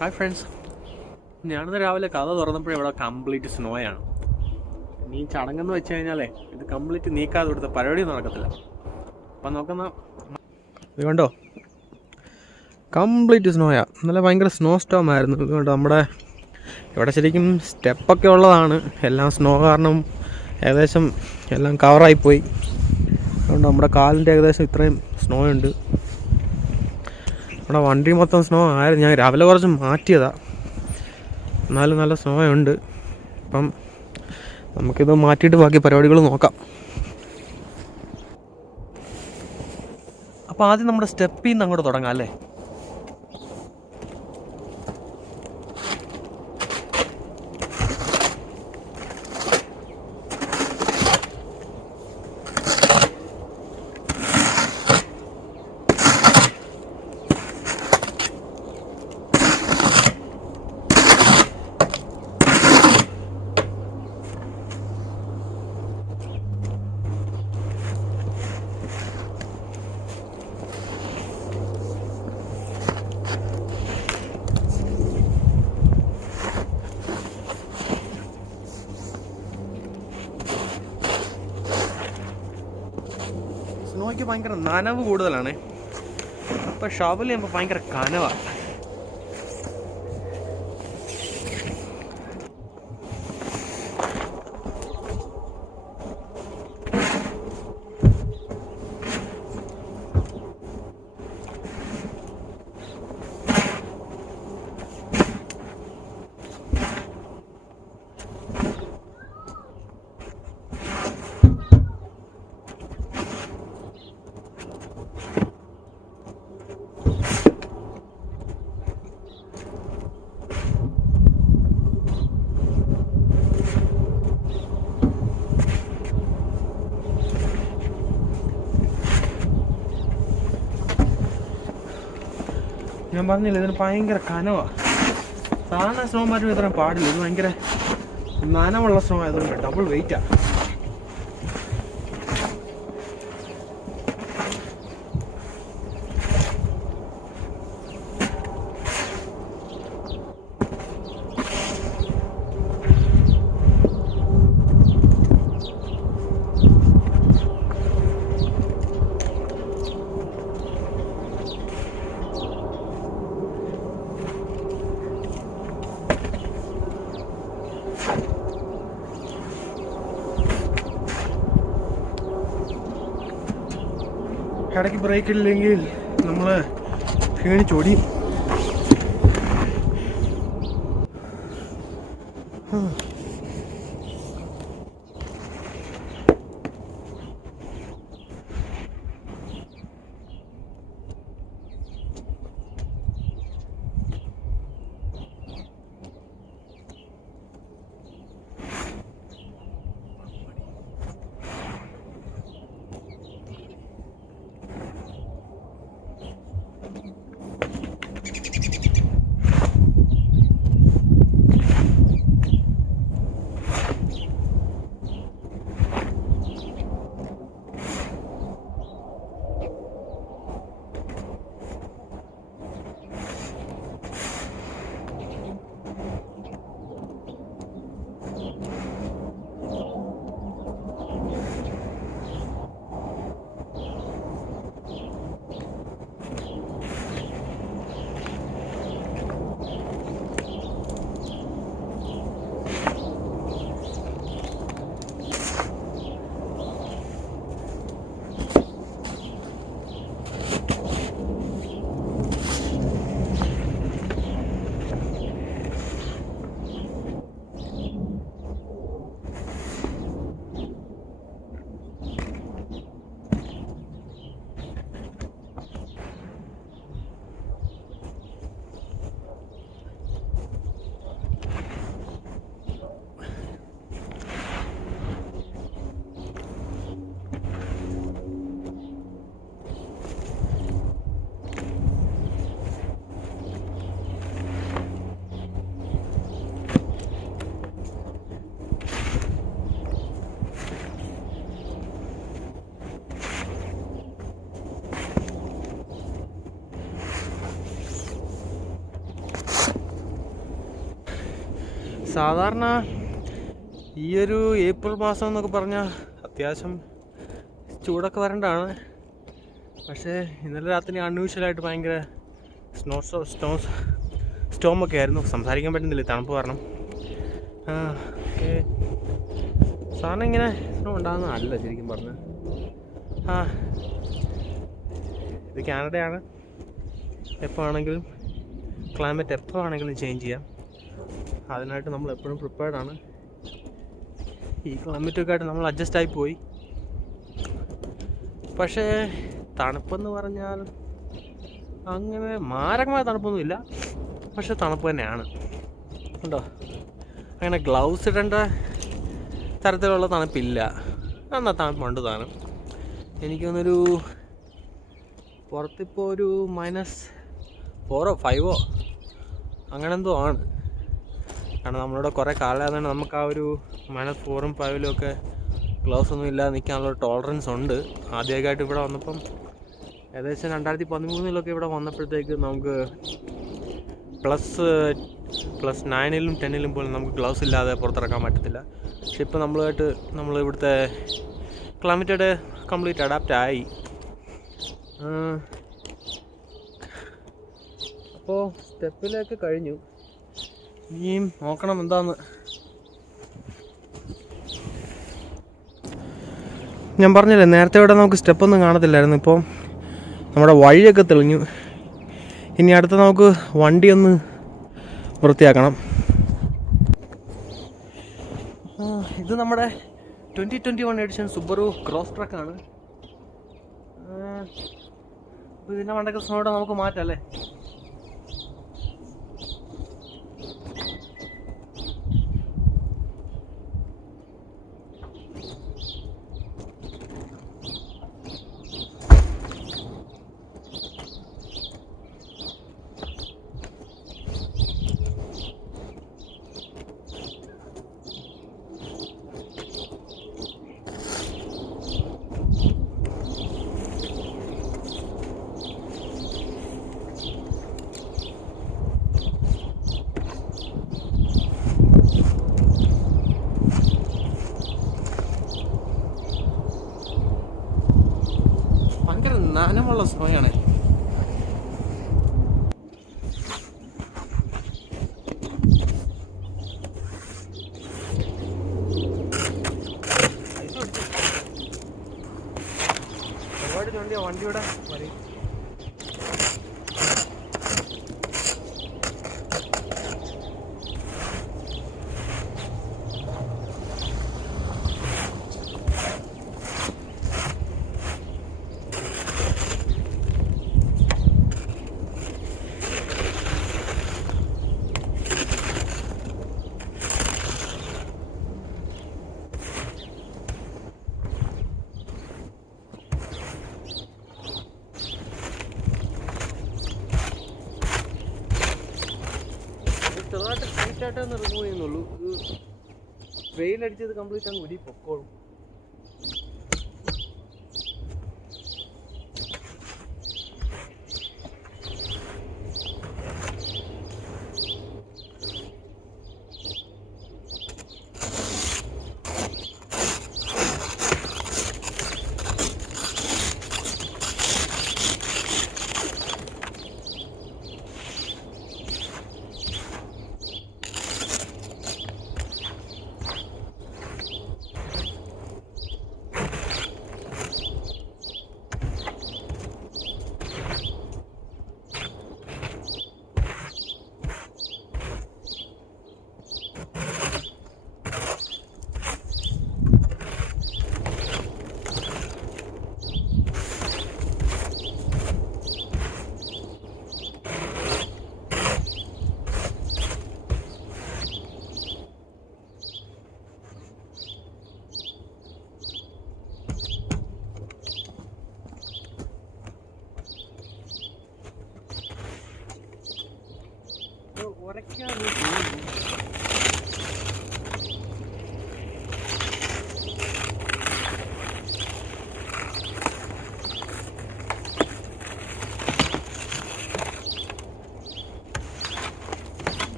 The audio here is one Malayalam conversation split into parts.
ഹായ് ഫ്രണ്ട്സ്, ഞാനിന്ന് രാവിലെ കഥ തുറന്നപ്പോഴേ ഇവിടെ കംപ്ലീറ്റ് സ്നോയാണ്. ഈ ചടങ്ങെന്ന് വെച്ച് കഴിഞ്ഞാലേ ഇത് കംപ്ലീറ്റ് നീക്കാതെ ഇവിടുത്തെ പരിപാടി നടക്കത്തില്ല. അപ്പം നോക്കുന്ന ഇത് കണ്ടോ, കംപ്ലീറ്റ് സ്നോയാണ്. ഇന്നലെ ഭയങ്കര സ്നോ സ്റ്റോം ആയിരുന്നു. ഇതുകൊണ്ട് നമ്മുടെ ഇവിടെ ശരിക്കും സ്റ്റെപ്പൊക്കെ ഉള്ളതാണ്. എല്ലാം സ്നോ കാരണം ഏകദേശം എല്ലാം കവറായിപ്പോയി. അതുകൊണ്ട് നമ്മുടെ കാലിൻ്റെ ഏകദേശം ഇത്രയും സ്നോ ഉണ്ട്. നമ്മുടെ വണ്ടി മൊത്തം സ്നോ ആയിരുന്നു. ഞാൻ രാവിലെ കുറച്ച് മാറ്റിയതാണ്, എന്നാലും നല്ല സ്നോ ഉണ്ട്. അപ്പം നമുക്കിത് മാറ്റിയിട്ട് ബാക്കി പരിപാടികൾ നോക്കാം. അപ്പോൾ ആദ്യം നമ്മുടെ സ്റ്റെപ്പിൽ നിന്ന് അങ്ങോട്ട് തുടങ്ങാം അല്ലേ. സ്നോയ്ക്ക് ഭയങ്കര നനവ് കൂടുതലാണ്. അപ്പോൾ ഷവൽ ചെയ്യുമ്പോൾ ഭയങ്കര കനവാണ്. ഞാൻ പറഞ്ഞില്ല, ഇതിന് ഭയങ്കര കനവാണ്. സാധാരണ സ്നോ മാറ്റുമ്പോൾ ഇത്രയും പാടില്ല. ഇത് ഭയങ്കര നനവുള്ള സ്നോ ആയതുകൊണ്ട് ഡബിൾ വെയിറ്റാണ്. ഇടയ്ക്ക് ബ്രേക്ക് ഇല്ലെങ്കിൽ നമ്മൾ ക്ഷീണിച്ചോടിയും. സാധാരണ ഈ ഒരു ഏപ്രിൽ മാസം എന്നൊക്കെ പറഞ്ഞാൽ അത്യാവശ്യം ചൂടൊക്കെ വരേണ്ടതാണ്. പക്ഷേ ഇന്നലെ രാത്രി അൺയൂഷ്വലായിട്ട് ഭയങ്കര സ്റ്റോമൊക്കെ ആയിരുന്നു. സംസാരിക്കാൻ പറ്റുന്നില്ല തണുപ്പ് കാരണം. സാധാരണ ഇങ്ങനെ സ്നോ ഉണ്ടാകുന്നതല്ല ശരിക്കും പറഞ്ഞ്. ഇത് കാനഡയാണ്. എപ്പോൾ ആണെങ്കിലും ക്ലൈമറ്റ് എപ്പോൾ ആണെങ്കിലും ചേഞ്ച് ചെയ്യാം. അതിനായിട്ട് നമ്മൾ എപ്പോഴും പ്രിപ്പയർഡാണ്. ഈ ക്ലൈമറ്റൊക്കെ ആയിട്ട് നമ്മൾ അഡ്ജസ്റ്റ് ആയി പോയി. പക്ഷേ തണുപ്പെന്ന് പറഞ്ഞാൽ അങ്ങനെ മാരകമായ തണുപ്പൊന്നുമില്ല, പക്ഷെ തണുപ്പ് തന്നെയാണ്. ഉണ്ടോ, അങ്ങനെ ഗ്ലൗസ് ഇടേണ്ട തരത്തിലുള്ള തണുപ്പില്ല. എന്നാ തണുപ്പുണ്ട് താനും. എനിക്കൊന്നൊരു പുറത്തിപ്പോൾ ഒരു -4 5 അങ്ങനെ എന്തോ ആണ്. കാരണം നമ്മളിവിടെ കുറേ കാലമായതുകൊണ്ട് നമുക്ക് ആ ഒരു -4 5 ഒക്കെ ഗ്ലൗസ് ഒന്നും ഇല്ലാതെ നിൽക്കാനുള്ള ടോളറൻസ് ഉണ്ട്. ആദ്യമായിട്ട് ഇവിടെ വന്നപ്പം ഏകദേശം 2013 ഇവിടെ വന്നപ്പോഴത്തേക്ക് നമുക്ക് +9 10 പോലും നമുക്ക് ഗ്ലൗസ് ഇല്ലാതെ പുറത്തിറക്കാൻ പറ്റത്തില്ല. പക്ഷെ ഇപ്പോൾ നമ്മൾ ഇവിടുത്തെ ക്ലൈമറ്റായിട്ട് കംപ്ലീറ്റ് അഡാപ്റ്റ് ആയി. അപ്പോൾ സ്റ്റെപ്പിലേക്ക് കഴിഞ്ഞു. ഇനിയും നോക്കണം എന്താന്ന്. ഞാൻ പറഞ്ഞില്ലേ നേരത്തെ ഇവിടെ നമുക്ക് സ്റ്റെപ്പൊന്നും കാണത്തില്ലായിരുന്നു. ഇപ്പോൾ നമ്മുടെ വഴിയൊക്കെ തെളിഞ്ഞു. ഇനി അടുത്ത നമുക്ക് വണ്ടി ഒന്ന് വൃത്തിയാക്കണം. ഇത് നമ്മുടെ 2021 എഡിഷൻ സുബറു ക്രോസ് ട്രക്കാണ്. അപ്പോൾ ഇതിൻ്റെ വണ്ടൊക്കെ സ്നോടെ നമുക്ക് മാറ്റാം അല്ലേ. ഭയങ്കര നനമുള്ള സ്നോയാണ്. ഒരുപാട് ചൂണ്ടിയ വണ്ടിയുടെ വരി. ചെറുതായിട്ട് ടൈറ്റായിട്ടൊന്ന് റിമൂവ് ചെയ്യുന്നുള്ളൂ. ഇത് വെയിലടിച്ചത് കംപ്ലീറ്റ് അങ്ങ് ഉരി പൊക്കോളും.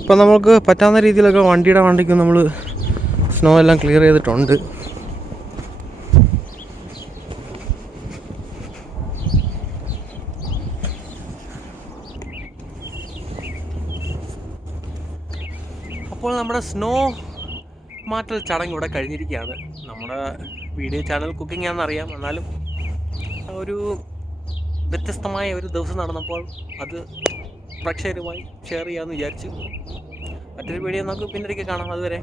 ഇപ്പം നമുക്ക് പറ്റാവുന്ന രീതിയിലൊക്കെ വണ്ടിക്ക് നമ്മൾ സ്നോ എല്ലാം ക്ലിയർ ചെയ്തിട്ടുണ്ട്. അപ്പോൾ നമ്മുടെ സ്നോ മാറ്റൽ ചടങ്ങ് ഇവിടെ കഴിഞ്ഞിരിക്കുകയാണ്. നമ്മുടെ വീഡിയോ ചാനൽ കുക്കിംഗ് ആണെന്നറിയാം, എന്നാലും ഒരു വ്യത്യസ്തമായ ഒരു ദിവസം നടന്നപ്പോൾ അത് പ്രേക്ഷകരുമായി ഷെയർ ചെയ്യാമെന്ന് വിചാരിച്ചു. മറ്റൊരു വീഡിയോ നമുക്ക് പിന്നൊരിക്കൽ കാണാം. അതുവരെ